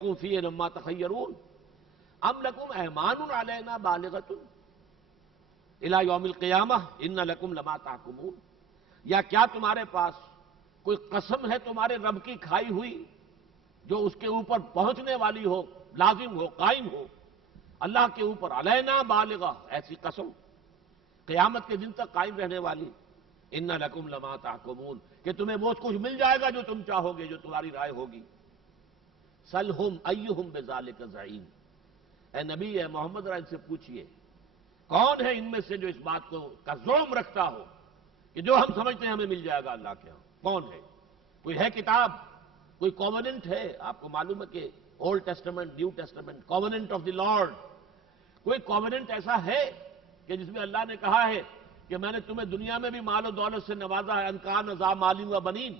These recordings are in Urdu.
فیہ لما تخیرون ام لکم ایمان علینا بالغۃ الی یوم القیامہ ان لکم لما تحکمون، یا کیا تمہارے پاس کوئی قسم ہے تمہارے رب کی کھائی ہوئی جو اس کے اوپر پہنچنے والی ہو، لازم ہو، قائم ہو، اللہ کے اوپر علینا بالغہ، ایسی قسم قیامت کے دن تک قائم رہنے والی، ان لکم لما تحکمون، کہ تمہیں وہ کچھ مل جائے گا جو تم چاہو گے، جو تمہاری رائے ہوگی۔ سلہم ایہم بذالک زعیم، اے نبی، اے محمد، ان سے پوچھئے کون ہے ان میں سے جو اس بات کو کا زعم رکھتا ہو کہ جو ہم سمجھتے ہیں ہمیں مل جائے گا اللہ کے ہاں؟ کون ہے؟ کوئی ہے کتاب، کوئی کووننٹ ہے؟ آپ کو معلوم ہے کہ old testament, new testament, covenant of the lord, کوئی کووننٹ ایسا ہے کہ جس میں اللہ نے کہا ہے کہ میں نے تمہیں دنیا میں بھی مال و دولت سے نوازا ہے، انکان ذا مال و بنین،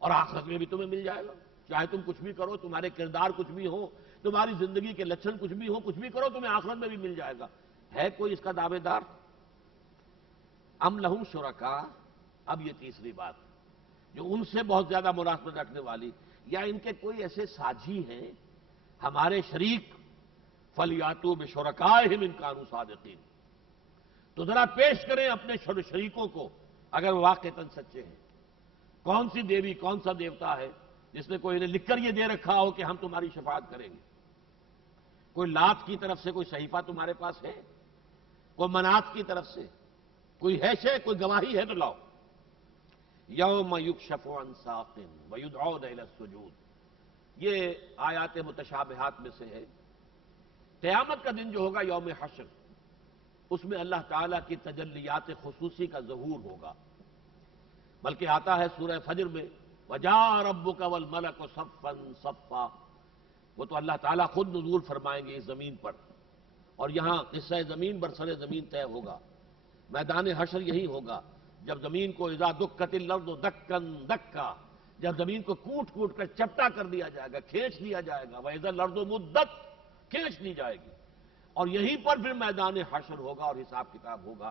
اور آخرت میں بھی تمہیں مل جائے گا، چاہے تم کچھ بھی کرو، تمہارے کردار کچھ بھی ہو، تمہاری زندگی کے لچھن کچھ بھی ہو، کچھ بھی کرو تمہیں آخرت میں بھی مل جائے گا۔ ہے کوئی اس کا دعوے دار؟ ام لہم شرکاء، اب یہ تیسری بات جو ان سے بہت زیادہ مناسبت رکھنے والی، یا ان کے کوئی ایسے ساجی ہیں ہمارے شریک، فلیاتوا بشرکائہم ان کانوا صادقین، تو ذرا پیش کریں اپنے شریکوں کو اگر واقعتاً سچے ہیں۔ کون سی دیوی، کون سا دیوتا ہے جس نے کوئی انہیں لکھ کر یہ دے رکھا ہو کہ ہم تمہاری شفاعت کریں گے؟ کوئی لات کی طرف سے کوئی صحیفہ تمہارے پاس ہے؟ کوئی منات کی طرف سے کوئی ہے کوئی گواہی ہے تو لاؤ۔ یوم یکشف عن ساق ویدعون الی السجود، یہ آیات متشابہات میں سے ہے۔ قیامت کا دن جو ہوگا یوم حشر، اس میں اللہ تعالیٰ کی تجلیات خصوصی کا ظہور ہوگا، بلکہ آتا ہے سورہ فجر میں وَجَاءَ رَبُّكَ وَالْمَلَكُ صَفًّا صَفًّا، وہ تو اللہ تعالیٰ خود نزول فرمائیں گے اس زمین پر، اور یہاں قصہ زمین برسر زمین طے ہوگا۔ میدان حشر یہی ہوگا جب زمین کو اذا دکت الارض دکن دکا، جب زمین کو کوٹ کوٹ کر چپٹا کر دیا جائے گا، کھینچ لیا جائے گا، وَإِذَا الْأَرْضُ مُدَّتْ، کھینچ لی جائے گی، اور یہیں پر پھر میدان حشر ہوگا اور حساب کتاب ہوگا۔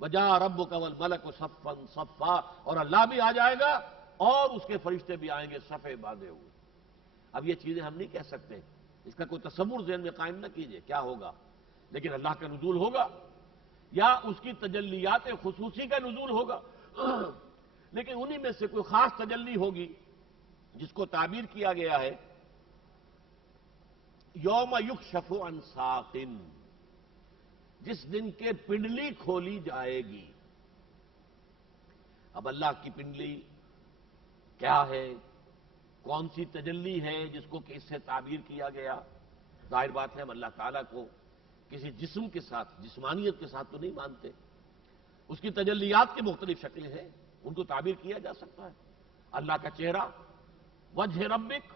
وَجَاءَ رَبُّكَ وَالْمَلَكُ صَفًّا صَفًّا، اور اللہ بھی آ جائے گا اور اس کے فرشتے بھی آئیں گے صفے باندھے ہوئے۔ اب یہ چیزیں ہم نہیں کہہ سکتے، اس کا کوئی تصور ذہن میں قائم نہ کیجئے کیا ہوگا، لیکن اللہ کا نزول ہوگا یا اس کی تجلیات خصوصی کا نزول ہوگا، لیکن انہی میں سے کوئی خاص تجلی ہوگی جس کو تعبیر کیا گیا ہے یوم یکشف عن ساق، جس دن کے پنڈلی کھولی جائے گی۔ اب اللہ کی پنڈلی کیا ہے، کون سی تجلی ہے جس کو کہ اس سے تعبیر کیا گیا؟ ظاہر بات ہے ہم اللہ تعالیٰ کو کسی جسم کے ساتھ، جسمانیت کے ساتھ تو نہیں مانتے، اس کی تجلیات کی مختلف شکلیں ہیں، ان کو تعبیر کیا جا سکتا ہے۔ اللہ کا چہرہ وجہ ربک،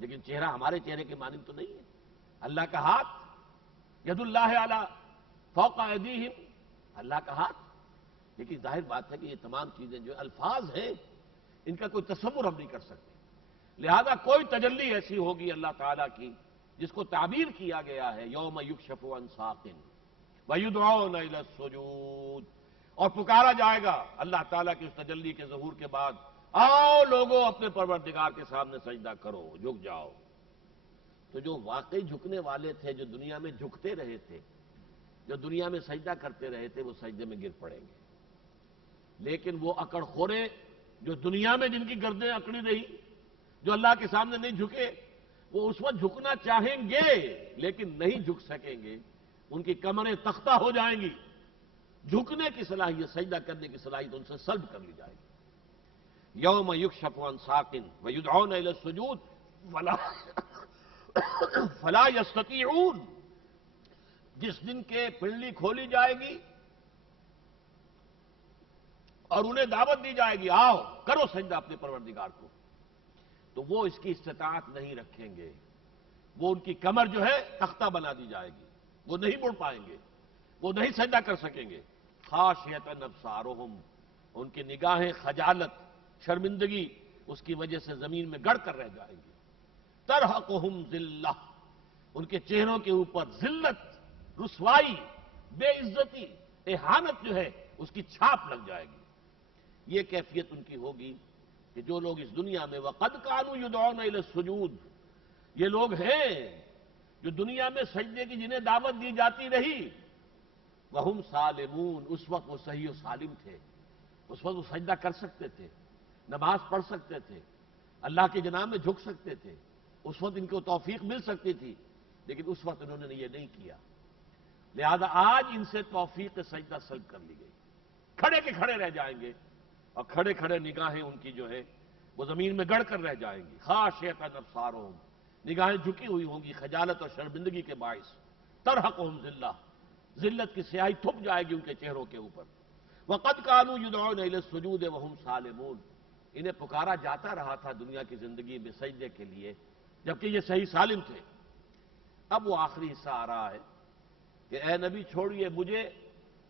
لیکن چہرہ ہمارے چہرے کے مانند تو نہیں ہے۔ اللہ کا ہاتھ ید اللہ علی فوق ایدیہم، اللہ کا ہاتھ، لیکن ظاہر بات ہے کہ یہ تمام چیزیں جو الفاظ ہیں ان کا کوئی تصور ہم نہیں کر سکتے، لہذا کوئی تجلی ایسی ہوگی اللہ تعالیٰ کی جس کو تعبیر کیا گیا ہے یوم یکشف عن ساق ویدعون الی السجود، اور پکارا جائے گا اللہ تعالیٰ کی اس تجلی کے ظہور کے بعد، آؤ لوگوں اپنے پروردگار کے سامنے سجدہ کرو، جھک جاؤ۔ تو جو واقعی جھکنے والے تھے، جو دنیا میں جھکتے رہے تھے، جو دنیا میں سجدہ کرتے رہے تھے، وہ سجدے میں گر پڑیں گے، لیکن وہ اکڑ خورے جو دنیا میں جن کی گردنیں اکڑی رہی، جو اللہ کے سامنے نہیں جھکے، وہ اس وقت جھکنا چاہیں گے لیکن نہیں جھک سکیں گے، ان کی کمریں تختہ ہو جائیں گی، جھکنے کی صلاحیت، سجدہ کرنے کی صلاحیت ان سے سلب کر لی جائے گی۔ یوم یکشف عن ساق ویدعون الی السجود فلا یستطیعون، جس دن کے پنڈلی کھولی جائے گی اور انہیں دعوت دی جائے گی آؤ کرو سجدہ اپنے پروردگار کو، تو وہ اس کی استطاعت نہیں رکھیں گے، وہ ان کی کمر جو ہے تختہ بنا دی جائے گی، وہ نہیں مڑ پائیں گے، وہ نہیں سجدہ کر سکیں گے۔ خاشعۃ ابصارہم، ان کی نگاہیں خجالت، شرمندگی اس کی وجہ سے زمین میں گڑ کر رہ جائیں گی۔ ترہقہم ذلہ، ان کے چہروں کے اوپر ذلت، رسوائی، بے عزتی، اہانت جو ہے اس کی چھاپ لگ جائے گی۔ یہ کیفیت ان کی ہوگی کہ جو لوگ اس دنیا میں وَقَدْ كَانُوا يُدْعَوْنَ إِلَى السُّجُودِ، یہ لوگ ہیں جو دنیا میں سجدے کی جنہیں دعوت دی جاتی رہی، وہم سالمون، اس وقت وہ صحیح و سالم تھے، اس وقت وہ سجدہ کر سکتے تھے، نماز پڑھ سکتے تھے، اللہ کے جناب میں جھک سکتے تھے، اس وقت ان کو توفیق مل سکتی تھی، لیکن اس وقت انہوں نے یہ نہیں کیا، لہذا آج ان سے توفیق سجدہ سلب کر لی گئی، کھڑے کے کھڑے رہ جائیں گے، اور کھڑے کھڑے نگاہیں ان کی جو ہے وہ زمین میں گڑ کر رہ جائیں گی، خاشعۃ ابصارہم، نگاہیں جھکی ہوئی ہوں گی خجالت اور شرمندگی کے باعث، ترہقہم ذلہ، ذلت کی سیاہی تھپ جائے گی ان کے چہروں کے اوپر، وقد كانوا يدعون الى السجود وهم سالمون، انہیں پکارا جاتا رہا تھا دنیا کی زندگی میں سجدے کے لیے جبکہ یہ صحیح سالم تھے۔ اب وہ آخری حصہ آ رہا ہے کہ اے نبی چھوڑیے مجھے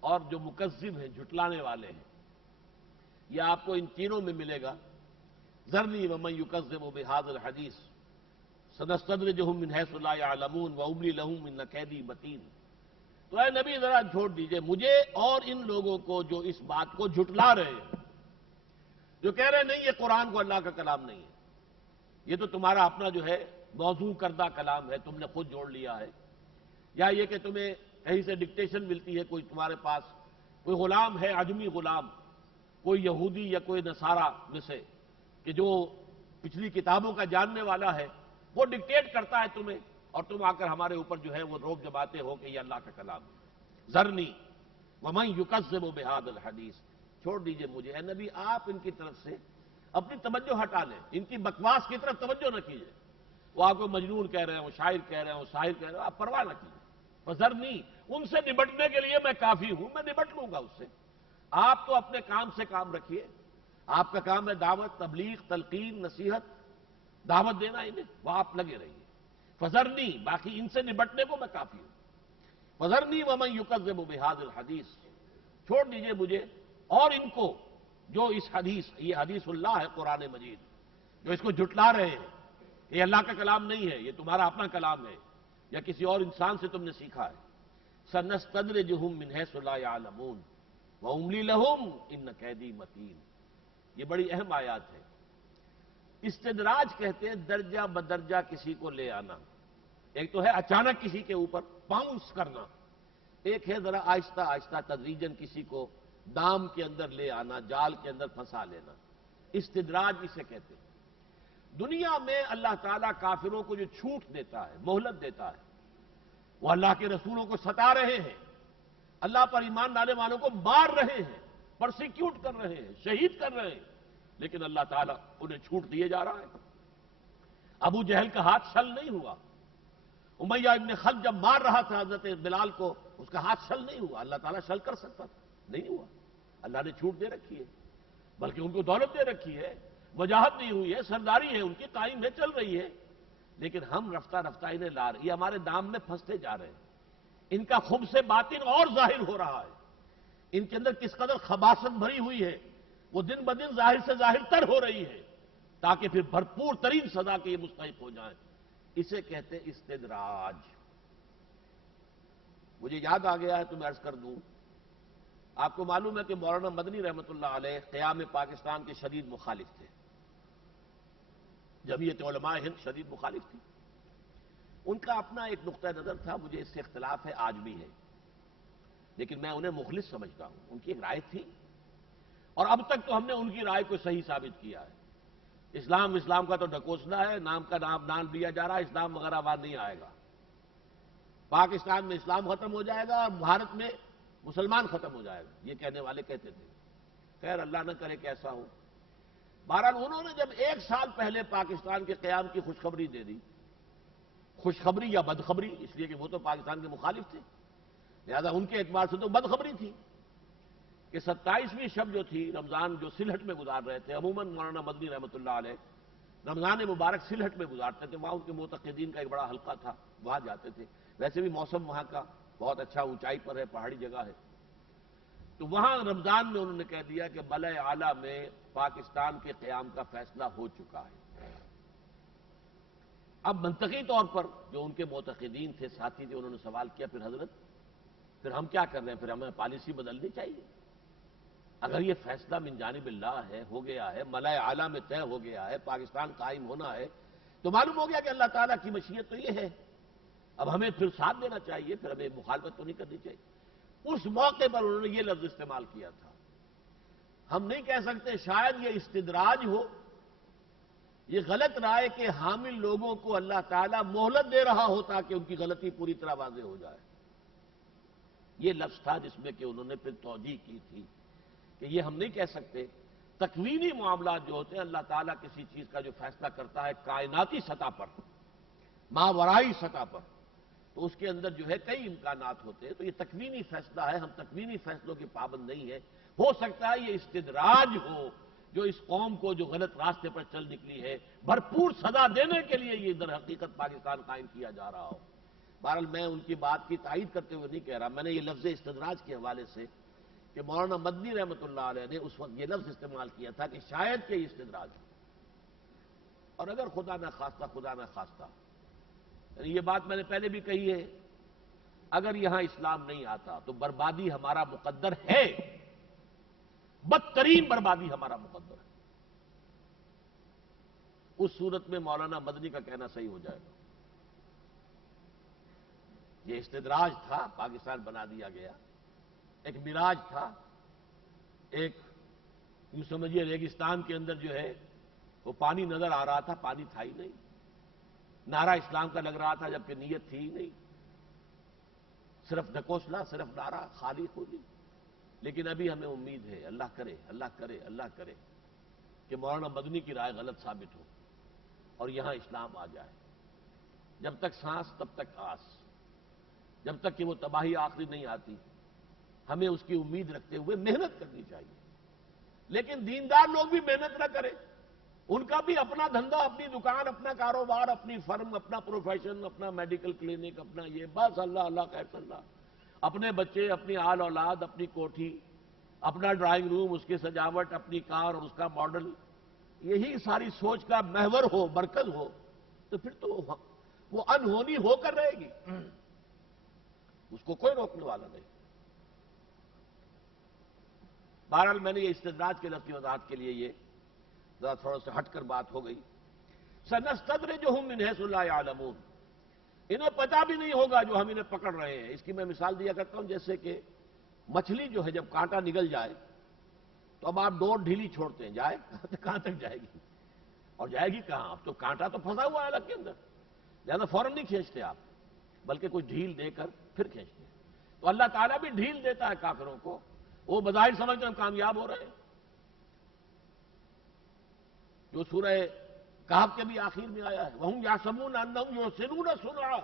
اور جو مکذب ہیں، جھٹلانے والے ہیں، یہ آپ کو ان تینوں میں ملے گا، ذرنی ومن یکذب بہذا الحدیث سنستدرجہم من حیث لا یعلمون واملی لہم ان کیدی متین۔ تو اے نبی ذرا چھوڑ دیجئے مجھے اور ان لوگوں کو جو اس بات کو جھٹلا رہے ہیں، جو کہہ رہے ہیں نہیں یہ قرآن کو اللہ کا کلام نہیں ہے، یہ تو تمہارا اپنا جو ہے موضوع کردہ کلام ہے، تم نے خود جوڑ لیا ہے، یا یہ کہ تمہیں کہیں سے ڈکٹیشن ملتی ہے، کوئی تمہارے پاس کوئی غلام ہے، عجمی غلام، کوئی یہودی یا کوئی نصارہ میں سے کہ جو پچھلی کتابوں کا جاننے والا ہے، وہ ڈکٹیٹ کرتا ہے تمہیں، اور تم آ کر ہمارے اوپر جو ہے وہ روب جماتے ہو کہ یہ اللہ کا کلام ہے۔ ذرنی ومن یکذب بہذا الحدیث، چھوڑ دیجئے مجھے، اے نبی آپ ان کی طرف سے اپنی توجہ ہٹا لیں، ان کی بکواس کی طرف توجہ نہ کیجئے، وہ آپ کو مجنون کہہ رہے ہیں، وہ شاعر کہہ رہے ہیں، وہ ساحر کہہ رہے ہیں، آپ پرواہ نہ کیجئے، فذرنی، ان سے نبٹنے کے لیے میں کافی ہوں، میں نبٹ لوں گا اس سے، آپ تو اپنے کام سے کام رکھیے، آپ کا کام ہے دعوت، تبلیغ، تلقین، نصیحت، دعوت دینا انہیں، وہ آپ لگے رہیے، فذرنی، باقی ان سے نبٹنے کو میں کافی ہوں، فذرنی ومن یکذب بہذا الحدیث، چھوڑ دیجئے مجھے اور ان کو جو اس حدیث، یہ حدیث اللہ ہے قرآن مجید، جو اس کو جھٹلا رہے ہیں، یہ اللہ کا کلام نہیں ہے، یہ تمہارا اپنا کلام ہے یا کسی اور انسان سے تم نے سیکھا ہے، سنستدرجہم من حیث لا یعلمون واملی لہم ان کیدی متین، یہ بڑی اہم آیات ہے۔ استدراج کہتے ہیں درجہ بدرجہ کسی کو لے آنا، ایک تو ہے اچانک کسی کے اوپر پاؤنس کرنا، ایک ہے ذرا آہستہ آہستہ تدریجن کسی کو دام کے اندر لے آنا، جال کے اندر پھنسا لینا، استدراج اسے کہتے ہیں۔ دنیا میں اللہ تعالیٰ کافروں کو جو چھوٹ دیتا ہے، مہلت دیتا ہے، وہ اللہ کے رسولوں کو ستا رہے ہیں، اللہ پر ایمان لانے والوں کو مار رہے ہیں، پرسیکیوٹ کر رہے ہیں، شہید کر رہے ہیں، لیکن اللہ تعالیٰ انہیں چھوٹ دیے جا رہا ہے۔ ابو جہل کا ہاتھ شل نہیں ہوا، امیہ ابن خلف جب مار رہا تھا حضرت بلال کو، اس کا ہاتھ شل نہیں ہوا، اللہ تعالیٰ شل کر سکتا تھا، نہیں ہوا، اللہ نے چھوٹ دے رکھی ہے، بلکہ ان کو دولت دے رکھی ہے، وجاہت نہیں ہوئی ہے، سرداری ہے ان کی قائم ہے، چل رہی ہے، لیکن ہم رفتہ رفتہ انہیں لا رہے، یہ ہمارے دام میں پھنستے جا رہے ہیں، ان کا خبث باطن اور ظاہر ہو رہا ہے، ان کے اندر کس قدر خباثت بھری ہوئی ہے وہ دن بدن ظاہر سے ظاہر تر ہو رہی ہے، تاکہ پھر بھرپور ترین سزا کے یہ مستحق ہو جائیں، اسے کہتے ہیں استدراج۔ مجھے یاد آ گیا ہے تو میں عرض کر دوں، آپ کو معلوم ہے کہ مولانا مدنی رحمۃ اللہ علیہ قیام پاکستان کے شدید مخالف تھے، جمعیت علماء ہند شدید مخالف تھی، ان کا اپنا ایک نقطہ نظر تھا، مجھے اس سے اختلاف ہے، آج بھی ہے، لیکن میں انہیں مخلص سمجھتا ہوں، ان کی ایک رائے تھی، اور اب تک تو ہم نے ان کی رائے کو صحیح ثابت کیا ہے۔ اسلام کا تو ڈھکوسلا ہے، نام کا نام دیا جا رہا ہے، اسلام وغیرہ بات نہیں آئے گا، پاکستان میں اسلام ختم ہو جائے گا اور بھارت میں مسلمان ختم ہو جائے گا، یہ کہنے والے کہتے تھے، خیر اللہ نہ کرے کہ ایسا ہو۔ بہرحال انہوں نے جب 1 سال پہلے پاکستان کے قیام کی خوشخبری دے دی، خوشخبری یا بدخبری، اس لیے کہ وہ تو پاکستان کے مخالف تھے، لہذا ان کے اعتبار سے تو بدخبری تھی کہ 27ویں شب جو تھی رمضان، جو سلہٹ میں گزار رہے تھے، عموماً مولانا مدنی رحمۃ اللہ علیہ رمضان مبارک سلہٹ میں گزارتے تھے، وہاں ان کے معتقدین کا ایک بڑا حلقہ تھا، وہاں جاتے تھے، ویسے بھی موسم وہاں کا بہت اچھا، اونچائی پر ہے، پہاڑی جگہ ہے، تو وہاں رمضان میں انہوں نے کہہ دیا کہ ملأ اعلیٰ میں پاکستان کے قیام کا فیصلہ ہو چکا ہے۔ اب منطقی طور پر جو ان کے معتقدین تھے، ساتھی تھے، انہوں نے سوال کیا پھر حضرت پھر ہم کیا کر رہے ہیں، پھر ہمیں پالیسی بدلنی چاہیے، اگر یہ فیصلہ من جانب اللہ ہے، ہو گیا ہے، ملأ اعلیٰ میں طے ہو گیا ہے، پاکستان قائم ہونا ہے، تو معلوم ہو گیا کہ اللہ تعالیٰ کی مشیت تو یہ ہے. اب ہمیں پھر ساتھ دینا چاہیے، پھر ہمیں مخالفت تو نہیں کرنی چاہیے. اس موقع پر انہوں نے یہ لفظ استعمال کیا تھا. ہم نہیں کہہ سکتے شاید یہ استدراج ہو، یہ غلط رائے کے حامل لوگوں کو اللہ تعالیٰ مہلت دے رہا ہو تاکہ ان کی غلطی پوری طرح واضح ہو جائے. یہ لفظ تھا جس میں کہ انہوں نے پھر توجیہ کی تھی کہ یہ ہم نہیں کہہ سکتے. تکوینی معاملات جو ہوتے ہیں، اللہ تعالیٰ کسی چیز کا جو فیصلہ کرتا ہے کائناتی سطح پر، ماورائی سطح پر، تو اس کے اندر جو ہے کئی امکانات ہوتے ہیں. تو یہ تکوینی فیصلہ ہے، ہم تکوینی فیصلوں کے پابند نہیں ہیں. ہو سکتا ہے یہ استدراج ہو جو اس قوم کو جو غلط راستے پر چل نکلی ہے بھرپور سزا دینے کے لیے یہ در حقیقت پاکستان قائم کیا جا رہا ہو. بہرحال میں ان کی بات کی تائید کرتے ہوئے نہیں کہہ رہا، میں نے یہ لفظ استدراج کے حوالے سے کہ مولانا مدنی رحمۃ اللہ علیہ نے اس وقت یہ لفظ استعمال کیا تھا کہ شاید کہ یہ استدراج ہو. اور اگر خدا نہ خواستہ یعنی یہ بات میں نے پہلے بھی کہی ہے، اگر یہاں اسلام نہیں آتا تو بربادی ہمارا مقدر ہے، بدترین بربادی ہمارا مقدر ہے. اس صورت میں مولانا مدنی کا کہنا صحیح ہو جائے گا. یہ استدراج تھا، پاکستان بنا دیا گیا. ایک مراج تھا، ایک یوں سمجھیے ریگستان کے اندر جو ہے وہ پانی نظر آ رہا تھا، پانی تھا ہی نہیں. نعرہ اسلام کا لگ رہا تھا جبکہ نیت تھی ہی نہیں، صرف ڈکوسلا، صرف نعرہ، خالی خولی. لیکن ابھی ہمیں امید ہے، اللہ کرے کہ مولانا مدنی کی رائے غلط ثابت ہو اور یہاں اسلام آ جائے. جب تک سانس تب تک آس، جب تک کہ وہ تباہی آخری نہیں آتی ہمیں اس کی امید رکھتے ہوئے محنت کرنی چاہیے. لیکن دیندار لوگ بھی محنت نہ کریں، ان کا بھی اپنا دھندا، اپنی دکان، اپنا کاروبار، اپنی فرم، اپنا پروفیشن، اپنا میڈیکل کلینک، اپنا یہ بس اللہ خیر صلی اللہ. اپنے بچے، اپنی آل اولاد، اپنی کوٹھی، اپنا ڈرائنگ روم، اس کی سجاوٹ، اپنی کار اور اس کا ماڈل، یہی ساری سوچ کا محور ہو، مرکز ہو، تو پھر تو وہ انہونی ہو کر رہے گی، اس کو کوئی روکنے والا نہیں. بہرحال میں نے یہ استدراج کے لفظ کی وضاحت کے لیے یہ ذرا تھوڑا سا ہٹ کر بات ہو گئی. سنستدرجہم من حیث لا یعلمون، انہیں پتہ بھی نہیں ہوگا جو ہم انہیں پکڑ رہے ہیں. اس کی میں مثال دیا کرتا ہوں، جیسے کہ مچھلی جو ہے جب کانٹا نگل جائے تو اب آپ ڈور ڈھیلی چھوڑتے ہیں، جائے کہاں تک جائے گی؟ اور جائے گی کہاں؟ اب تو کانٹا تو پھنسا ہوا ہے الگ کے اندر، لہذا فوراً نہیں کھینچتے آپ، بلکہ کوئی ڈھیل دے کر پھر کھینچتے ہیں. تو اللہ تعالیٰ بھی ڈھیل دیتا ہے کافروں کو، وہ بظاہر سمجھتے ہیں ہم کامیاب ہو رہے ہیں. جو سورہ کہف کے بھی آخر میں آیا ہے، وَهُمْ يَحْسَبُونَ أَنَّهُمْ يُحْسِنُونَ صُنْعًا،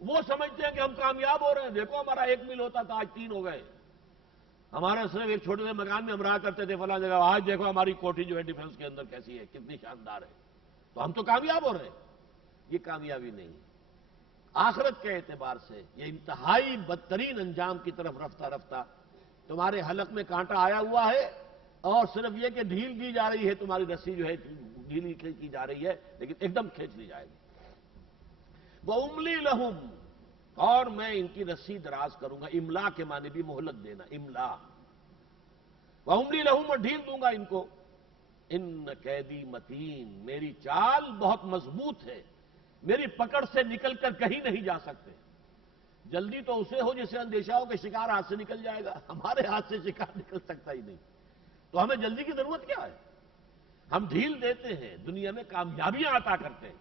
وہ سمجھتے ہیں کہ ہم کامیاب ہو رہے ہیں. دیکھو ہمارا 1 میل ہوتا تھا، آج 3 ہو گئے. ہمارے صرف ایک چھوٹے سے مکان میں ہم رہا کرتے تھے فلاں جگہ، آج دیکھو ہماری کوٹھی جو ہے ڈیفنس کے اندر کیسی ہے، کتنی شاندار ہے. تو ہم تو کامیاب ہو رہے ہیں. یہ کامیابی نہیں ہے. آخرت کے اعتبار سے یہ انتہائی بدترین انجام کی طرف رفتہ رفتہ تمہارے حلق میں کانٹا آیا ہوا ہے، اور صرف یہ کہ ڈھیل دی جا رہی ہے، تمہاری رسی جو ہے ڈھیلی کی جا رہی ہے، لیکن ایک دم کھینچ لی جائے گی. وَأُمْلِي لَهُمْ، اور میں ان کی رسی دراز کروں گا. املا کے معنی بھی مہلت دینا، املا. وَأُمْلِي لَهُمْ، اور ڈھیل دوں گا ان کو. ان قیدی متین، میری چال بہت مضبوط ہے، میری پکڑ سے نکل کر کہیں نہیں جا سکتے. جلدی تو اسے ہو جسے اندیشہ ہو کہ شکار ہاتھ سے نکل جائے گا، ہمارے ہاتھ سے شکار نکل سکتا ہی نہیں. تو ہمیں جلدی کی ضرورت کیا ہے؟ ہم ڈھیل دیتے ہیں، دنیا میں کامیابیاں عطا کرتے ہیں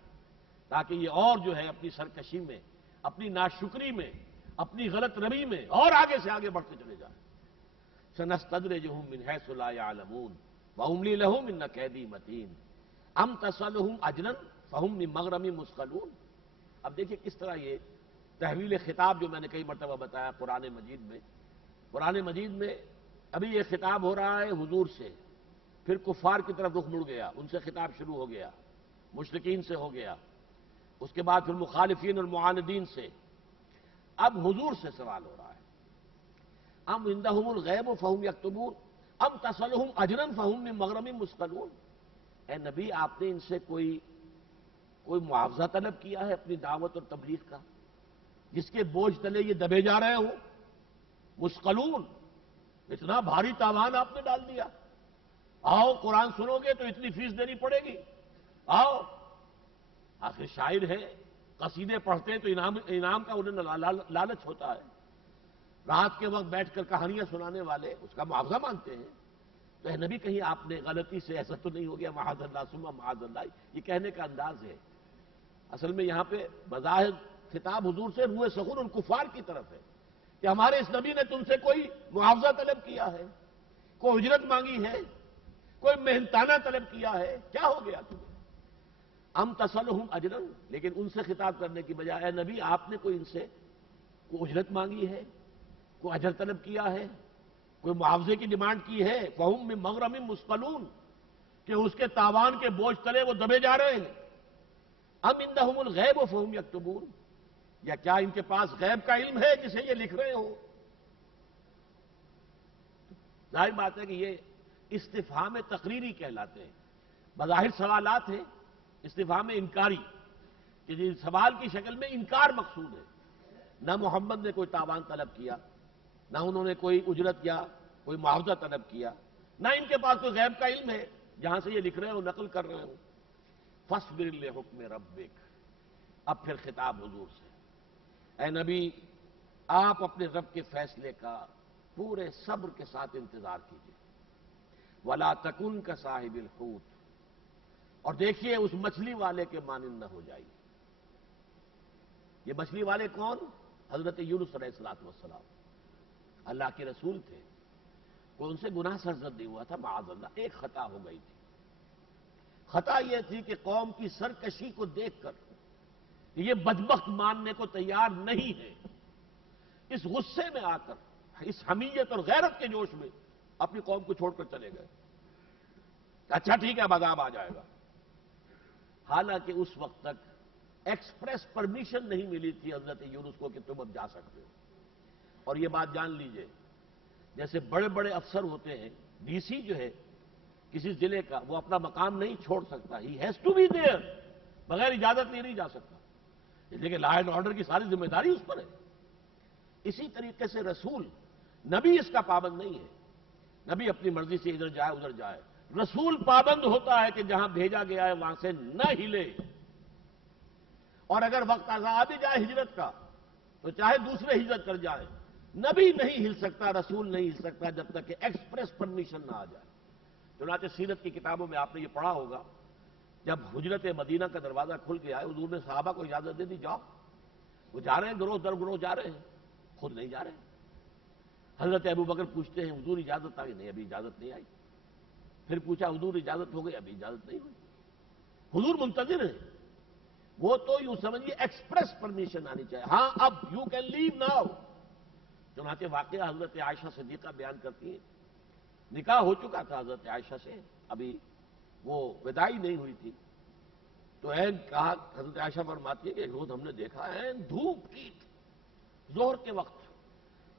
تاکہ یہ اور جو ہے اپنی سرکشی میں، اپنی ناشکری میں، اپنی غلط روی میں اور آگے سے آگے بڑھتے چلے جائیں. سنستدرجہم من حیث لا یعلمون واملی لہم ان کیدی متین ام تسألہم اجرا فہم من مغرم مثقلون. اب دیکھیے کس طرح یہ تحویل خطاب جو میں نے کئی مرتبہ بتایا قرآن مجید میں ابھی یہ خطاب ہو رہا ہے حضور سے، پھر کفار کی طرف رخ مڑ گیا، ان سے خطاب شروع ہو گیا، مشرکین سے ہو گیا، اس کے بعد پھر مخالفین اور معاندین سے، اب حضور سے سوال ہو رہا ہے. ام عندہم الغیب فہم یکتبون ام تسألہم اجرا فہم من مغرم مثقلون. اے نبی، آپ نے ان سے کوئی معاوضہ طلب کیا ہے اپنی دعوت اور تبلیغ کا، جس کے بوجھ تلے یہ دبے جا رہے ہوں؟ مثقلون، اتنا بھاری تاوان آپ نے ڈال دیا. آؤ قرآن سنو گے تو اتنی فیس دینی پڑے گی، آؤ آخر شاعر ہے، قصیدے پڑھتے ہیں تو انعام کا انہیں لالچ ہوتا ہے، رات کے وقت بیٹھ کر کہانیاں سنانے والے اس کا معاوضہ مانگتے ہیں۔ تو اے نبی کہیں آپ نے غلطی سے ایسا تو نہیں ہو گیا، معاذ اللہ ثم معاذ اللہ، یہ کہنے کا انداز ہے۔ اصل میں یہاں پہ بظاہر خطاب حضور سے روئے سخن ان کفار کی طرف ہے کہ ہمارے اس نبی نے تم سے کوئی معاوضہ طلب کیا ہے، کوئی اجرت مانگی ہے، کوئی محنتانہ طلب کیا ہے، کیا ہو گیا تمہیں؟ ام تسلہم اجرا، لیکن ان سے خطاب کرنے کی بجائے اے نبی آپ نے کوئی ان سے کوئی اجرت مانگی ہے، کوئی اجر طلب کیا ہے، کوئی معاوضے کی ڈیمانڈ کی ہے؟ فہم من مغرم مثقلون، کہ اس کے تاوان کے بوجھ تلے وہ دبے جا رہے ہیں۔ ام عندہم الغیب فہم یکتبون، یا کیا ان کے پاس غیب کا علم ہے جسے یہ لکھ رہے ہو؟ ظاہر بات ہے کہ یہ استفہام تقریری کہلاتے ہیں، بظاہر سوالات ہیں، استفہام انکاری، کہ جن سوال کی شکل میں انکار مقصود ہے۔ نہ محمد نے کوئی تاوان طلب کیا، نہ انہوں نے کوئی اجرت یا کوئی معاوضہ طلب کیا، نہ ان کے پاس کوئی غیب کا علم ہے جہاں سے یہ لکھ رہے ہو، نقل کر رہے ہو۔ فاصبر لحکم ربک، اب پھر خطاب حضور سے، اے نبی آپ اپنے رب کے فیصلے کا پورے صبر کے ساتھ انتظار کیجیے۔ ولا تکن کصاحب الحوت، اور دیکھیے اس مچھلی والے کے مانند نہ ہو جائیے۔ یہ مچھلی والے کون؟ حضرت یونس علیہ الصلوۃ والسلام، اللہ کے رسول تھے، کوئی ان سے گناہ سرزد نہیں ہوا تھا، معاذ اللہ ایک خطا ہو گئی تھی۔ خطا یہ تھی کہ قوم کی سرکشی کو دیکھ کر یہ بدبخت ماننے کو تیار نہیں ہے، اس غصے میں آ کر، اس حمیت اور غیرت کے جوش میں اپنی قوم کو چھوڑ کر چلے گئے۔ اچھا ٹھیک ہے اب عذاب آ جائے گا، حالانکہ اس وقت تک ایکسپریس پرمیشن نہیں ملی تھی حضرت یونس کو کہ تم اب جا سکتے ہو۔ اور یہ بات جان لیجئے، جیسے بڑے بڑے افسر ہوتے ہیں، ڈی سی جو ہے کسی ضلع کا، وہ اپنا مقام نہیں چھوڑ سکتا، he has to be there, بغیر اجازت نہیں جا سکتا، لیکن لا اینڈ آرڈر کی ساری ذمہ داری اس پر ہے۔ اسی طریقے سے رسول، نبی اس کا پابند نہیں ہے، نبی اپنی مرضی سے ادھر جائے ادھر جائے، رسول پابند ہوتا ہے کہ جہاں بھیجا گیا ہے وہاں سے نہ ہلے، اور اگر وقت آ بھی جائے ہجرت کا تو چاہے دوسرے ہجرت کر جائے، نبی نہیں ہل سکتا، رسول نہیں ہل سکتا جب تک کہ ایکسپریس پرمیشن نہ آ جائے۔ چنانچہ سیرت کی کتابوں میں آپ نے یہ پڑھا ہوگا، جب ہجرت مدینہ کا دروازہ کھل گیا ہے، حضور نے صحابہ کو اجازت دے دی، جاؤ۔ وہ جا رہے ہیں، گروہ در گروہ جا رہے ہیں، خود نہیں جا رہے ہیں۔ حضرت ابو بکر پوچھتے ہیں حضور اجازت آ گئی؟ نہیں ابھی اجازت نہیں آئی۔ پھر پوچھا حضور اجازت ہو گئی؟ ابھی اجازت نہیں ہوئی۔ حضور منتظر ہیں، وہ تو یوں سمجھیے ایکسپریس پرمیشن آنی چاہیے، ہاں اب یو کین لیو ناؤ۔ چنانچہ واقعہ حضرت عائشہ صدیقہ بیان کرتی ہیں، نکاح ہو چکا تھا حضرت عائشہ سے، ابھی وہ وداعی نہیں ہوئی تھی، تو این کہا، حضرت عائشہ فرماتی ہے کہ ایک روز ہم نے دیکھا این دھوپ کی ظہر کے وقت،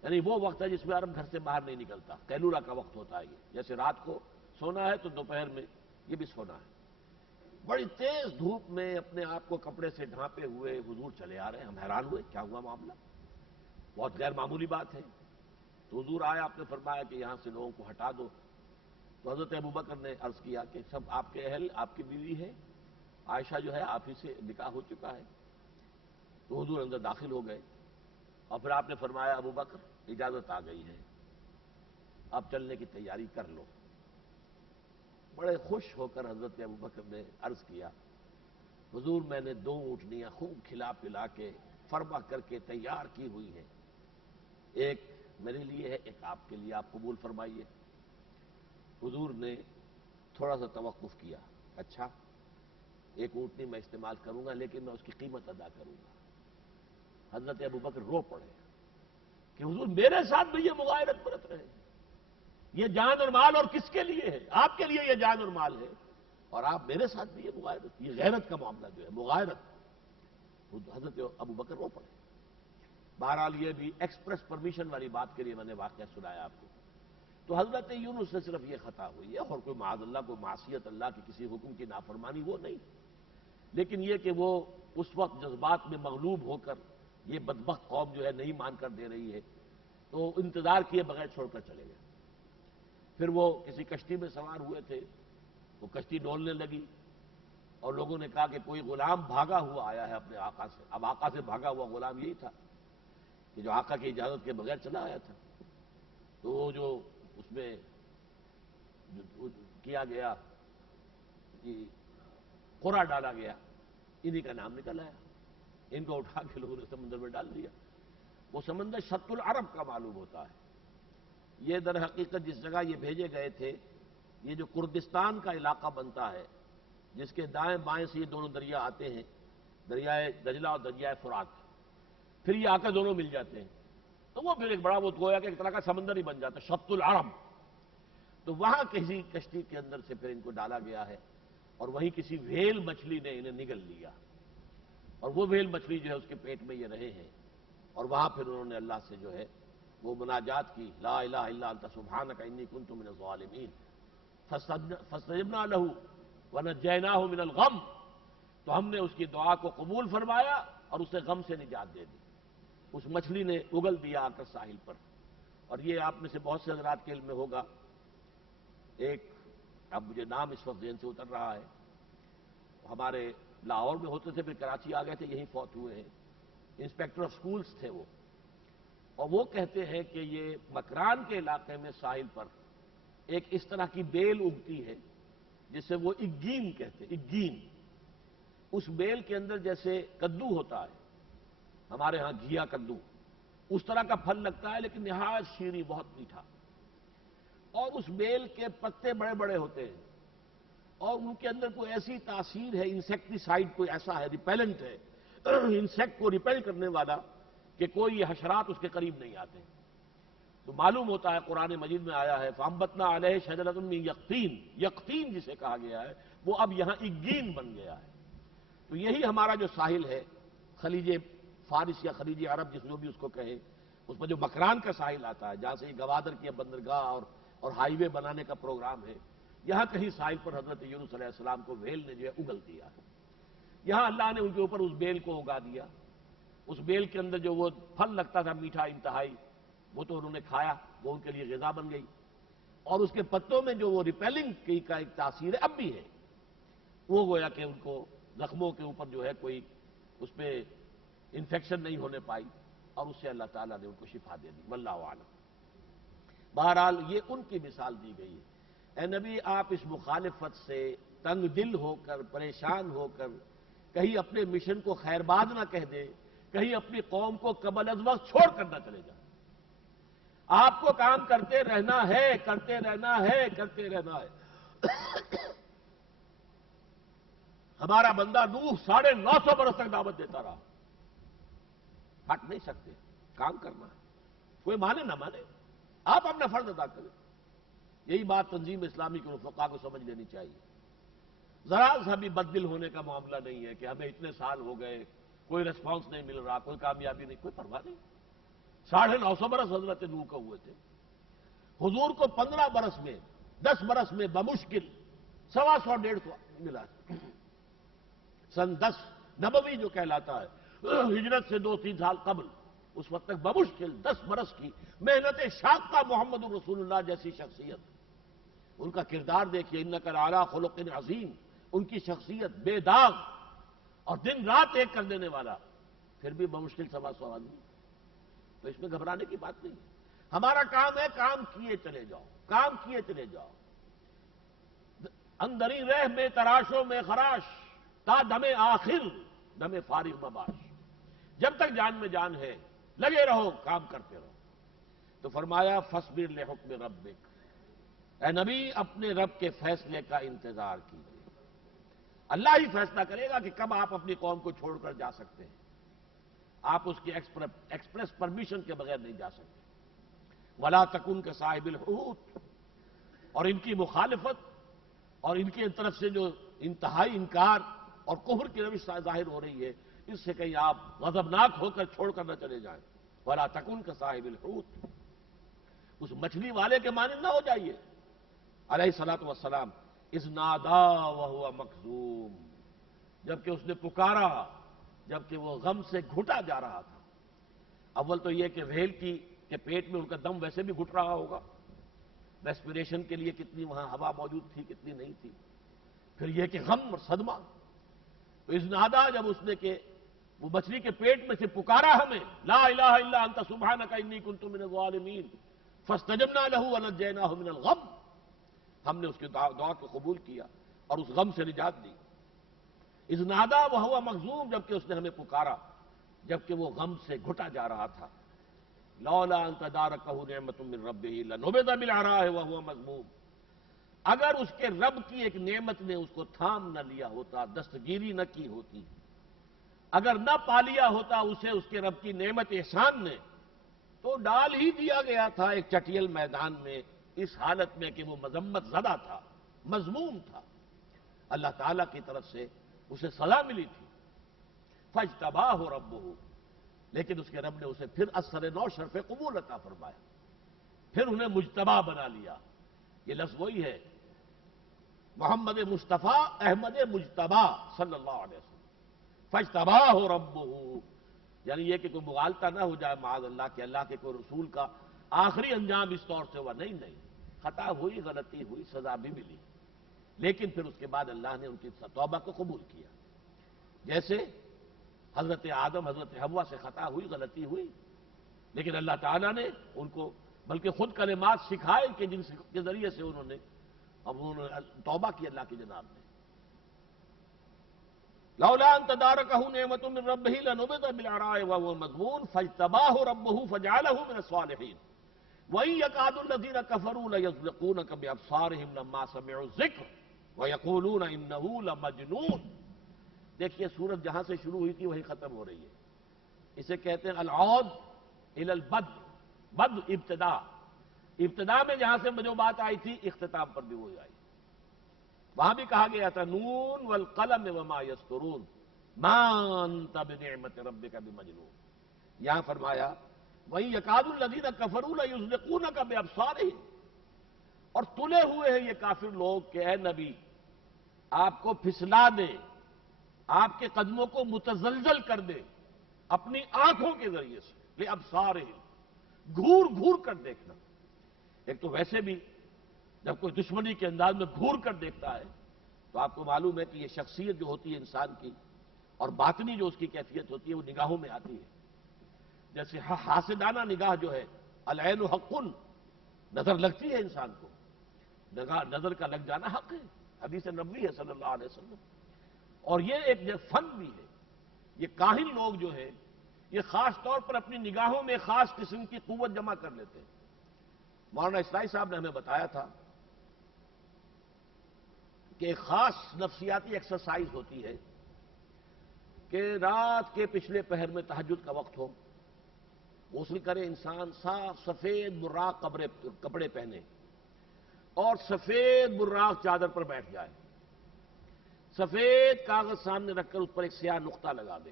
یعنی وہ وقت ہے جس میں عرب گھر سے باہر نہیں نکلتا، قیلولہ کا وقت ہوتا ہے یہ، جیسے رات کو سونا ہے تو دوپہر میں یہ بھی سونا ہے، بڑی تیز دھوپ میں اپنے آپ کو کپڑے سے ڈھانپے ہوئے حضور چلے آ رہے ہیں۔ ہم حیران ہوئے کیا ہوا معاملہ، بہت غیر معمولی بات ہے۔ تو حضور آیا، آپ نے فرمایا کہ یہاں سے لوگوں کو ہٹا دو۔ تو حضرت ابوبکر نے عرض کیا کہ سب آپ کے اہل، آپ کی بیوی ہے، عائشہ جو ہے آپ ہی سے نکاح ہو چکا ہے۔ تو حضور اندر داخل ہو گئے، اور پھر آپ نے فرمایا ابوبکر اجازت آ گئی ہے، اب چلنے کی تیاری کر لو۔ بڑے خوش ہو کر حضرت ابوبکر نے عرض کیا، حضور میں نے 2 اونٹنیاں خوب کھلا پلا کے فرما کر کے تیار کی ہوئی ہیں، ایک میرے لیے ہے، ایک آپ کے لیے، آپ قبول فرمائیے۔ حضور نے تھوڑا سا توقف کیا، اچھا ایک اونٹنی میں استعمال کروں گا لیکن میں اس کی قیمت ادا کروں گا۔ حضرت ابوبکر رو پڑے کہ حضور میرے ساتھ بھی یہ مغایرت برت رہے ہیں، یہ جان اور مال اور کس کے لیے ہے؟ آپ کے لیے یہ جان اور مال ہے، اور آپ میرے ساتھ بھی یہ مغایرت، یہ غیرت کا معاملہ جو ہے مغایرت۔ حضرت ابوبکر رو پڑے۔ بہرحال یہ بھی ایکسپریس پرمیشن والی بات کے لیے میں نے واقعہ سنایا آپ کو۔ تو حضرت یونس سے صرف یہ خطا ہوئی ہے، اور کوئی معاذ اللہ، کوئی معصیت اللہ کی کسی حکم کی نافرمانی وہ نہیں، لیکن یہ کہ وہ اس وقت جذبات میں مغلوب ہو کر یہ بدبخت قوم جو ہے نہیں مان کر دے رہی ہے، تو انتظار کیے بغیر چھوڑ کر چلے گئے۔ پھر وہ کسی کشتی میں سوار ہوئے تھے، وہ کشتی ڈولنے لگی، اور لوگوں نے کہا کہ کوئی غلام بھاگا ہوا آیا ہے اپنے آقا سے. اب آقا سے بھاگا ہوا غلام یہی تھا کہ جو آقا کی اجازت کے بغیر چلا آیا تھا. تو وہ جو اس میں کیا گیا قرا ڈالا گیا, انہی کا نام نکل آیا. ان کو اٹھا کے لوگوں نے سمندر میں ڈال دیا. وہ سمندر شط العرب کا معلوم ہوتا ہے. یہ در حقیقت جس جگہ یہ بھیجے گئے تھے, یہ جو کردستان کا علاقہ بنتا ہے جس کے دائیں بائیں سے یہ دونوں دریا آتے ہیں, دریائے دجلہ اور دریائے فرات, پھر یہ آ کر دونوں مل جاتے ہیں, تو وہ پھر ایک بڑا وہ گویا کہ ایک طرح کا سمندر ہی بن جاتا ہے, شط العرب. تو وہاں کسی کشتی کے اندر سے پھر ان کو ڈالا گیا ہے, اور وہیں کسی وھیل مچھلی نے انہیں نگل لیا, اور وہ وھیل مچھلی جو ہے اس کے پیٹ میں یہ رہے ہیں. اور وہاں پھر انہوں نے اللہ سے جو ہے وہ مناجات کی, لا الہ الا انت سبحانک انی کنت من الظالمین فاستجبنا لہ ونجیناہ من الغم. تو ہم نے اس کی دعا کو قبول فرمایا اور اسے غم سے نجات دے دی. اس مچھلی نے اگل دیا آ کر ساحل پر. اور یہ آپ میں سے بہت سے حضرات کے علم میں ہوگا, ایک اب مجھے نام اس وقت ذہن سے اتر رہا ہے, ہمارے لاہور میں ہوتے تھے, پھر کراچی آ گئے تھے, یہیں فوت ہوئے ہیں, انسپیکٹر آف سکولز تھے وہ. اور وہ کہتے ہیں کہ یہ مکران کے علاقے میں ساحل پر ایک اس طرح کی بیل اگتی ہے جسے وہ اگین کہتے ہیں, اگین. اس بیل کے اندر جیسے کدو ہوتا ہے, ہمارے ہاں گھیا کدو, اس طرح کا پھل لگتا ہے لیکن نہایت شیریں, بہت میٹھا. اور اس بیل کے پتے بڑے بڑے ہوتے ہیں, اور ان کے اندر کوئی ایسی تاثیر ہے, انسیکٹیسائڈ کوئی ایسا ہے, ریپیلنٹ ہے, انسیکٹ کو ریپیل کرنے والا, کہ کوئی حشرات اس کے قریب نہیں آتے. تو معلوم ہوتا ہے قرآن مجید میں آیا ہے فَأَنبَتْنَا عَلَيْهِ شَجَرَةً مِّن یقطین, یقطین جسے کہا گیا ہے وہ اب یہاں اگین بن گیا ہے. تو یہی ہمارا جو ساحل ہے, خلیج فارس یا خلیج عرب جس جو بھی اس کو کہے, اس میں جو مکران کا ساحل آتا ہے جہاں سے یہ گوادر کی بندرگاہ اور ہائی وے بنانے کا پروگرام ہے, یہاں کہیں ساحل پر حضرت یونس علیہ السلام کو وھیل نے جو ہے اگل دیا ہے. یہاں اللہ نے ان کے اوپر اس بیل کو اگا دیا. اس بیل کے اندر جو وہ پھل لگتا تھا میٹھا انتہائی, وہ تو انہوں نے کھایا, وہ ان کے لیے غذا بن گئی. اور اس کے پتوں میں جو وہ ریپیلنگ کی کا ایک تاثیر ہے, اب بھی ہے, وہ گویا کہ ان کو زخموں کے اوپر جو ہے کوئی اس پہ انفیکشن نہیں ہونے پائی, اور اس سے اللہ تعالیٰ نے ان کو شفا دے دی. واللہ اعلم. بہرحال یہ ان کی مثال دی گئی ہے. اے نبی, آپ اس مخالفت سے تنگ دل ہو کر, پریشان ہو کر, کہیں اپنے مشن کو خیر باد نہ کہہ دے, کہیں اپنی قوم کو قبل از وقت چھوڑ کر نہ چلے جائیں. آپ کو کام کرتے رہنا ہے, کرتے رہنا ہے, کرتے رہنا ہے. ہمارا بندہ نوح 950 برس تک دعوت دیتا رہا. ہٹ نہیں سکتے, کام کرنا ہے, کوئی مانے نہ مانے, آپ اپنا فرض ادا کریں. یہی بات تنظیم اسلامی کے رفقا کو سمجھ لینی چاہیے. ذرا سا بھی بددل ہونے کا معاملہ نہیں ہے کہ ہمیں اتنے سال ہو گئے, کوئی ریسپانس نہیں مل رہا, کوئی کامیابی نہیں, کوئی پرواہ نہیں. 950 برس حضرت نوح کو ہوئے تھے. حضور کو 15 برس میں, 10 برس میں بمشکل 125 150 ملا. سن 10 نبوی جو کہلاتا ہے, ہجرت سے 2-3 سال قبل, اس وقت تک بمشکل 10 برس کی محنت شاقہ محمد الرسول اللہ جیسی شخصیت, ان کا کردار دیکھیے, انک لعلی خلق عظیم, ان کی شخصیت بے داغ اور دن رات ایک کر دینے والا, پھر بھی بمشکل 125 آدمی. تو اس میں گھبرانے کی بات نہیں. ہمارا کام ہے کام کیے چلے جاؤ, کام کیے چلے جاؤ. اندری رہ میں تراشوں میں خراش, تا دم آخر دم فارغ مباش. جب تک جان میں جان ہے لگے رہو, کام کرتے رہو. تو فرمایا فاصبر لحکم ربک, اے نبی اپنے رب کے فیصلے کا انتظار کیجیے. اللہ ہی فیصلہ کرے گا کہ کب آپ اپنی قوم کو چھوڑ کر جا سکتے ہیں. آپ اس کی ایکسپریس پرمیشن کے بغیر نہیں جا سکتے. ولا تکن کے صاحب الحوت, اور ان کی مخالفت اور ان کی طرف سے جو انتہائی انکار اور کفر کی روش ظاہر ہو رہی ہے, اس سے کہیں آپ غضبناک ہو کر چھوڑ کر نہ چلے جائیں. ولا تکن کے صاحب الحوت, اس مچھلی والے کے مانند نہ ہو جائیے. علیہ الصلوۃ والسلام اذ نادا وہو مکظوم, جبکہ اس نے پکارا جبکہ وہ غم سے گھٹا جا رہا تھا. اول تو یہ کہ وھیل کے پیٹ میں ان کا دم ویسے بھی گھٹ رہا ہوگا, ریسپریشن کے لیے کتنی وہاں ہوا موجود تھی, کتنی نہیں تھی. پھر یہ کہ غم اور صدمہ, تو اذ نادا، جب اس نے کہ وہ مچھلی کے پیٹ میں سے پکارا ہمیں، لا الہ الا انت سبحانک انی کنت من الظالمین فاستجبنا له ونجیناہ من الغم، ہم نے اس کی دعا کو قبول کیا اور اس غم سے نجات دی۔ اذ نادا وہو مغزوم، جبکہ اس نے ہمیں پکارا جبکہ وہ غم سے گھٹا جا رہا تھا۔ لولا ان تدارکہ نعمت من ربہ لنبذ بالعراء وہو مذموم، اگر اس کے رب کی ایک نعمت نے اس کو تھام نہ لیا ہوتا، دستگیری نہ کی ہوتی، اگر نہ پا لیا ہوتا اسے اس کے رب کی نعمت احسان نے، تو ڈال ہی دیا گیا تھا ایک چٹیل میدان میں، اس حالت میں کہ وہ مذمت زدہ تھا، مذموم تھا۔ اللہ تعالیٰ کی طرف سے اسے سزا ملی تھی۔ فاجتباہ ربہ، لیکن اس کے رب نے اسے پھر اثر نو شرف قبول عطا فرمایا، پھر انہیں مجتبی بنا لیا۔ یہ لفظ وہی ہے، محمد مصطفیٰ احمد مجتبی صلی اللہ علیہ وسلم۔ فاجتباہ ربہ، یعنی یہ کہ کوئی مغالطہ نہ ہو جائے معاذ اللہ کہ اللہ کے کوئی رسول کا آخری انجام اس طور سے ہوا، نہیں، خطا ہوئی، غلطی ہوئی، سزا بھی ملی، لیکن پھر اس کے بعد اللہ نے ان کی توبہ کو قبول کیا۔ جیسے حضرت آدم، حضرت حوا سے خطا ہوئی، غلطی ہوئی، لیکن اللہ تعالیٰ نے ان کو بلکہ خود کلمات سکھائے کہ جن کے ذریعے سے انہوں نے توبہ کی اللہ کی جناب میں۔ لولا ان تدارکہ نعمت من ربہ لنبذ بالعراء وہو مذموم فاجتباہ ربہ فجعلہ من الصالحین وإن يكاد الذين كفروا ليزلقونك بأبصارهم لما سمعوا الذکر ويقولون إنه لمجنون۔ دیکھیے سورت جہاں سے شروع ہوئی تھی وہی ختم ہو رہی ہے۔ اسے کہتے ہیں العود الى البدء، بدء ابتدا، ابتدا میں جہاں سے جو بات آئی تھی اختتام پر بھی وہی آئی۔ وہاں بھی کہا گیا تھا نون والقلم وما یسطرون ما انت بنعمت ربک بمجنون، یہاں فرمایا وَإِن يَكَادُ الَّذِينَ كَفَرُوا لَيُزْلِقُونَكَ بِأَبْصَارِهِمْ، اور تلے ہوئے ہیں یہ کافر لوگ کہ اے نبی آپ کو پھسلا دیں، آپ کے قدموں کو متزلزل کر دیں اپنی آنکھوں کے ذریعے سے، بِأَبْصَارِهِمْ، گھور گھور کر دیکھنا۔ ایک تو ویسے بھی جب کوئی دشمنی کے انداز میں گھور کر دیکھتا ہے تو آپ کو معلوم ہے کہ یہ شخصیت جو ہوتی ہے انسان کی اور باطنی جو اس کی کیفیت ہوتی ہے وہ نگاہوں میں آتی ہے۔ جیسے حاسدانہ نگاہ جو ہے، العین حق، نظر لگتی ہے انسان کو، نظر کا لگ جانا حق ہے، حدیث نبوی ہے صلی اللہ علیہ وسلم۔ اور یہ ایک فن بھی ہے۔ یہ کاہن لوگ جو ہے یہ خاص طور پر اپنی نگاہوں میں خاص قسم کی قوت جمع کر لیتے ہیں۔ مولانا اسلائی صاحب نے ہمیں بتایا تھا کہ ایک خاص نفسیاتی ایکسرسائز ہوتی ہے کہ رات کے پچھلے پہر میں تہجد کا وقت ہو، غسل کرے انسان، صاف سفید براق کپڑے پہنے اور سفید براق چادر پر بیٹھ جائے، سفید کاغذ سامنے رکھ کر اس پر ایک سیاہ نقطہ لگا دے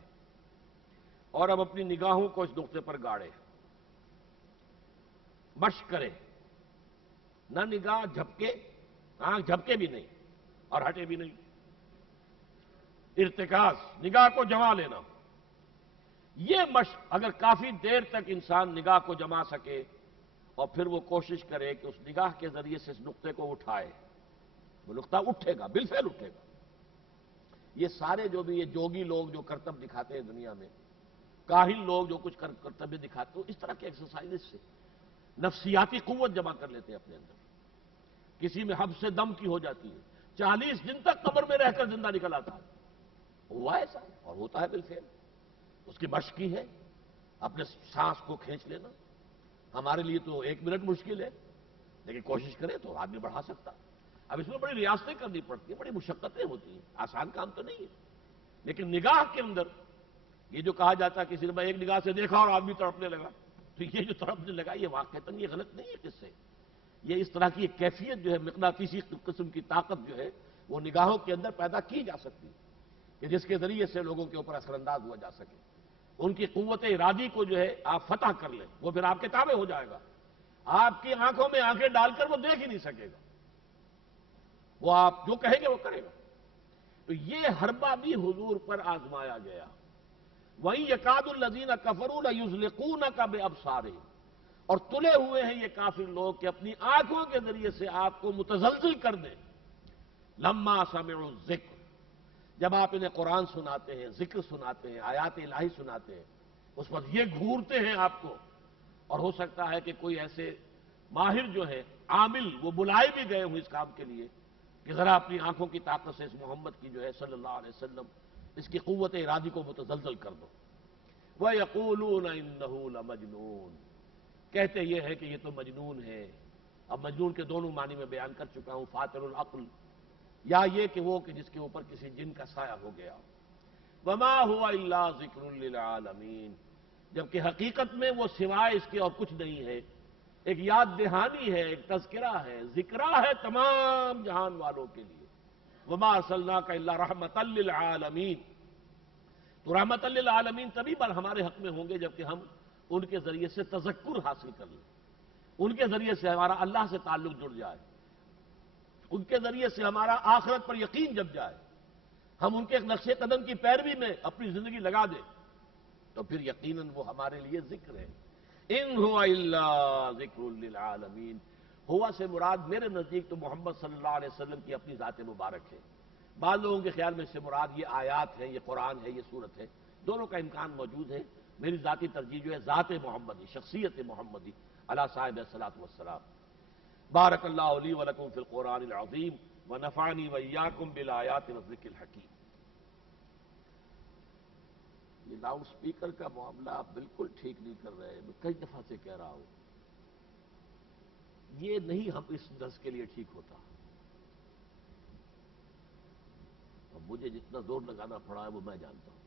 اور اب اپنی نگاہوں کو اس نقطے پر گاڑے، مشق کرے، نہ نگاہ جھپکے، آنکھ جھپکے بھی نہیں اور ہٹے بھی نہیں، ارتکاز، نگاہ کو جما لینا۔ یہ مشق اگر کافی دیر تک انسان نگاہ کو جما سکے اور پھر وہ کوشش کرے کہ اس نگاہ کے ذریعے سے اس نقطے کو اٹھائے، وہ نقطہ اٹھے گا، بالفعل اٹھے گا۔ یہ سارے جو بھی یہ جوگی لوگ جو کرتب دکھاتے ہیں دنیا میں، کاہل لوگ جو کچھ کرتب دکھاتے ہیں، اس طرح کے ایکسرسائز سے نفسیاتی قوت جمع کر لیتے ہیں اپنے اندر۔ کسی میں حبس دم کی ہو جاتی ہے، 40 دن تک قبر میں رہ کر زندہ نکل آتا ہے، ہوا ایسا اور ہوتا ہے بالفعل۔ اس کی مشق کی ہے اپنے سانس کو کھینچ لینا۔ ہمارے لیے تو 1 منٹ مشکل ہے، لیکن کوشش کرے تو آدمی بڑھا سکتا۔ اب اس میں بڑی ریاستیں کرنی پڑتی ہیں، بڑی مشقتیں ہوتی ہیں، آسان کام تو نہیں ہے، لیکن نگاہ کے اندر یہ جو کہا جاتا ہے کسی نے ایک نگاہ سے دیکھا اور آدمی تڑپنے لگا، تو یہ جو تڑپنے لگا یہ واقعتاً یہ غلط نہیں ہے کس سے، یہ اس طرح کی ایک کیفیت جو ہے مقناطیسی قسم کی طاقت جو ہے وہ نگاہوں کے اندر پیدا کی جا سکتی ہے کہ جس کے ذریعے سے لوگوں کے اوپر اثر انداز ہوا جا سکے۔ ان کی قوت ارادی کو جو ہے آپ فتح کر لیں، وہ پھر آپ کے تابع ہو جائے گا، آپ کی آنکھوں میں آنکھیں ڈال کر وہ دیکھ ہی نہیں سکے گا، وہ آپ جو کہیں گے وہ کرے گا۔ تو یہ حربہ بھی حضور پر آزمایا گیا۔ وَإِن يَكَادُ الَّذِينَ كَفَرُوا لَيُزْلِقُونَكَ بِأَبْصَارِهِمْ، اور تلے ہوئے ہیں یہ کافر لوگ کہ اپنی آنکھوں کے ذریعے سے آپ کو متزلزل کر دیں، لما سمعوا الذکر، جب آپ انہیں قرآن سناتے ہیں، ذکر سناتے ہیں، آیات الہی سناتے ہیں، اس وقت یہ گھورتے ہیں آپ کو، اور ہو سکتا ہے کہ کوئی ایسے ماہر جو ہے عامل وہ بلائے بھی گئے ہوں اس کام کے لیے کہ ذرا اپنی آنکھوں کی طاقت سے اس محمد کی جو ہے صلی اللہ علیہ وسلم اس کی قوت ارادی کو متزلزل کر دو۔ وَيَقُولُونَ إِنَّهُ لَمَجْنُونَ، کہتے یہ ہے کہ یہ تو مجنون ہے۔ اب مجنون کے دونوں معنی میں بیان کر چکا ہوں، فاطر العقل، یا یہ کہ وہ کہ جس کے اوپر کسی جن کا سایہ ہو گیا۔ وَمَا هُوَ إِلَّا ذِكْرٌ لِّلْعَالَمِينَ، جبکہ حقیقت میں وہ سوائے اس کے اور کچھ نہیں ہے، ایک یاد دہانی ہے، ایک تذکرہ ہے، ذکرہ ہے تمام جہان والوں کے لیے۔ وَمَا أَرْسَلْنَاكَ إِلَّا رَحْمَةً لِّلْعَالَمِينَ، تو رحمت للعالمین تبھی بل ہمارے حق میں ہوں گے جبکہ ہم ان کے ذریعے سے تذکر حاصل کر لیں، ان کے ذریعے سے ہمارا اللہ سے تعلق جڑ جائے، ان کے ذریعے سے ہمارا آخرت پر یقین جب جائے، ہم ان کے نقش قدم کی پیروی میں اپنی زندگی لگا دیں، تو پھر یقیناً وہ ہمارے لیے ذکر ہے۔ ان هو الا ذکر للعالمین، ہوا سے مراد میرے نزدیک تو محمد صلی اللہ علیہ وسلم کی اپنی ذات مبارک ہے۔ بعض لوگوں کے خیال میں اس سے مراد یہ آیات ہے، یہ قرآن ہے، یہ سورت ہے، دونوں کا امکان موجود ہے۔ میری ذاتی ترجیح جو ہے ذات محمدی، شخصیت محمدی علی صاحب الصلاۃ والسلام۔ بارک اللہ لی ولکم فی القرآن العظیم ونفعنی وإیاکم بالآیات والذکر الحکیم۔ یہ لاؤڈ سپیکر کا معاملہ آپ بالکل ٹھیک نہیں کر رہے، میں کئی دفعہ سے کہہ رہا ہوں، یہ نہیں ہم اس درس کے لیے ٹھیک ہوتا۔ اور مجھے جتنا زور لگانا پڑا ہے وہ میں جانتا ہوں۔